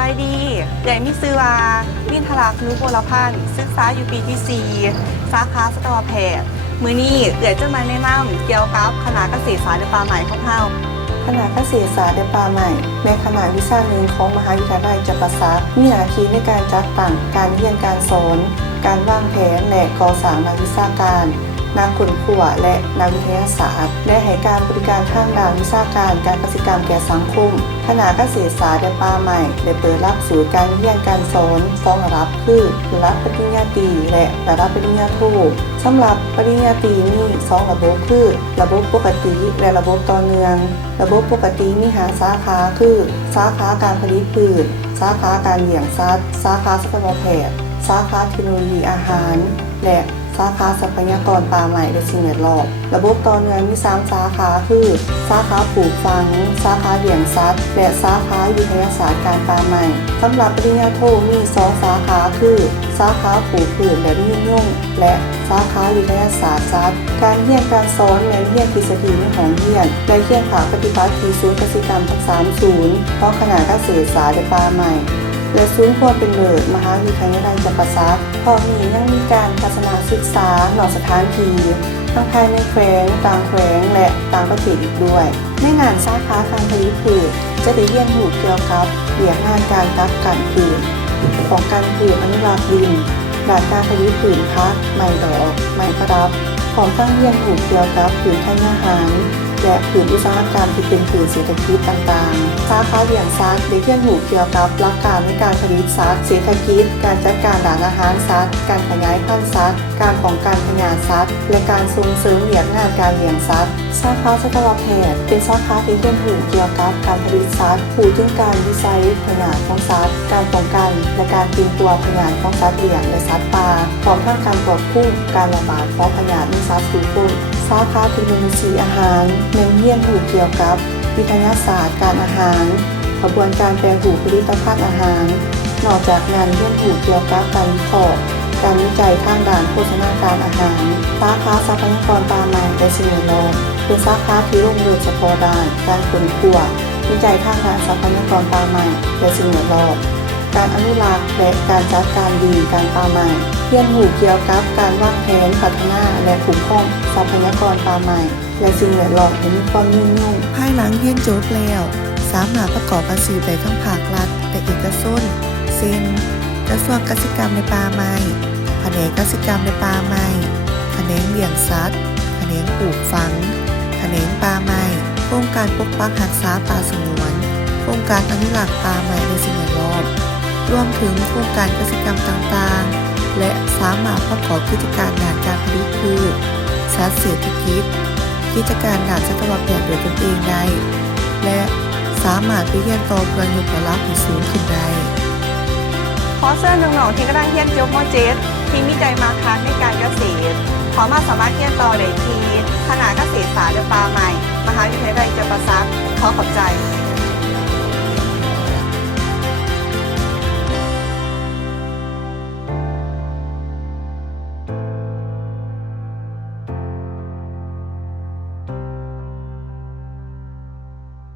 บายดีเดี๋ยวมีซื้อว่าวินทลักษ์นุโบรพันธ์ศึกษาอยู่ปีที่4สาขาสัตวแพทย์มื้อนี้เดี๋ยวจะมาแนะนำเกี่ยวกับคณะเกษตรศาสตร์และป่าไม้ของเฮาคณะเกษตรศาสตร์และป่าไม้เป็นคณะวิชาหนึ่งของมหาวิทยาลัยจักรพรรดิมีหน้าที่ในการจัดตั้งการเรียนการสอนการวางแผนและก่อสร้างนักวิชาการนักค้นคว้าและนักวิทยาศาสตร์และให้การบริการทางด้านวิชาการการเกษตรกรรมแก่สังคมคณะเกษตรศาสตร์และป่าไม้ได้เปิดหลักสูตรการเรียนการสอน2ระดับคือระดับปริญญาตรีและระดับปริญญาโทสำหรับปริญญาตรีมี2ระบบคือระบบปกติและระบบต่อเนื่องระบบปกติมี5สาขาคือสาขาการผลิตพืชสาขาการเลี้ยงสัตว์สาขาสัตวแพทย์สาขาเทคโนโลยีอาหารและสาขาทรัพยากรป่าไม้และสิ่งแวดล้อมระบบต่อเนื่องมี3สาขาคือสาขาปลูกฝังสาขาเลี้ยงสัตว์และสาขาวิทยาศาสตร์การป่าไม้สำหรับปริญญาโทมี2สาขาคือสาขาปลูกพืชและยืนยงและสาขาวิทยาศาสตร์สัตว์การเรียนการสอนและเรียนทฤษฎีในห้องเรียนและเรียนภาคปฏิบัติที่ศูนย์เกษตรกรรมทั้ง3ศูนย์ของคณะเกษตรศาสตร์และป่าไม้และศูนย์ความเป็นเลิศมหาวิทยาลัยจักรพรรดิพร้อมนี้ยังมีการทัศนศึกษานอกสถานที่ทั้งภายในแขวงต่างแขวงและต่างประเทศอีกด้วยในงานสาขาการผลิตพืชจะได้เรียนรู้เกี่ยวกับเรื่องงานการกักกันพืชของการปลูกอนุรักษ์ดินด้านการผลิตพืชพักไม้ดอกไม้ประดับของทั้งเรียนรู้เกี่ยวกับพืชทางอาหารและพืชอุตสาหกรรมที่เป็นพืชเศรษฐกิจต่างๆสาขาเลี้ยงสัตว์ได้เรียนรู้เกี่ยวกับหลักการในการผลิตสัตว์เศรษฐกิจการจัดการด้านอาหารสัตว์การขยายพันธุ์สัตว์การป้องกันพยาธิสัตว์และการส่งเสริมเรื่องงานการเลี้ยงสัตว์สาขาสัตวแพทย์เป็นสาขาที่เรียนรู้เกี่ยวกับการผลิตสัตว์พูดถึงการวิจัยพยาธิของสัตว์การป้องกันและการตีตัวพยาธิของสัตว์เลี้ยงและสัตว์ป่าพร้อมทั้งการควบคุมการระบาดของพยาธิในสัตว์สู่คนสาขาเทคโนโลยีอาหารเน้นเรียนรู้เกี่ยวกับวิทยาศาสตร์การอาหารกระบวนการแปรรูปผลิตภัณฑ์อาหารนอกจากนั้นเรียนรู้เกี่ยวกับการวิเคราะห์การวิจัยทางด้านโภชนาการอาหารสาขาทรัพยากรป่าไม้และสิ่งแวดล้อมเป็นสาขาที่ลงลึกเฉพาะด้านการค้นคว้าวิจัยทางด้านทรัพยากรป่าไม้และสิ่งแวดล้อมการอนุรักษ์และการจัดการดินการป่าไม้เรียนรู้เกี่ยวกับการวางแผนพัฒนาและคุ้มครองทรัพยากรป่าไม้และสิ่งแวดล้อมให้มีความยืนยงภายหลังเรียนจบแล้วสามารถประกอบอาชีพได้ทั้งภาครัฐและเอกชนเช่นกระทรวงเกษตรกรรมในป่าไม้แผนกเกษตรกรรมในป่าไม้แผนกเลี้ยงสัตว์แผนกปลูกฝังแผนกป่าไม้โครงการปกปักรักษาป่าสงวนโครงการอนุรักษ์ป่าไม้และสิ่งแวดล้อมรวมถึงโครงการเกษตรกรรมต่างๆและสามารถประกอบกิจการด้านการผลิตพืชสัตว์เศรษฐกิจกิจการด้านสัตวแพทย์โดยตนเองได้และสามารถไปเรียนต่อเพื่อยกระดับให้สูงขึ้นได้ขอเชิญน้องๆที่กำลังเรียนจบม .7 ที่มีใจมาคักในการเกษตรขอมาสามารถเรียนต่อได้ที่คณะเกษตรศาสตร์และป่าไม้มหาวิทยาลัยจักรพรรดิขอขอบใจ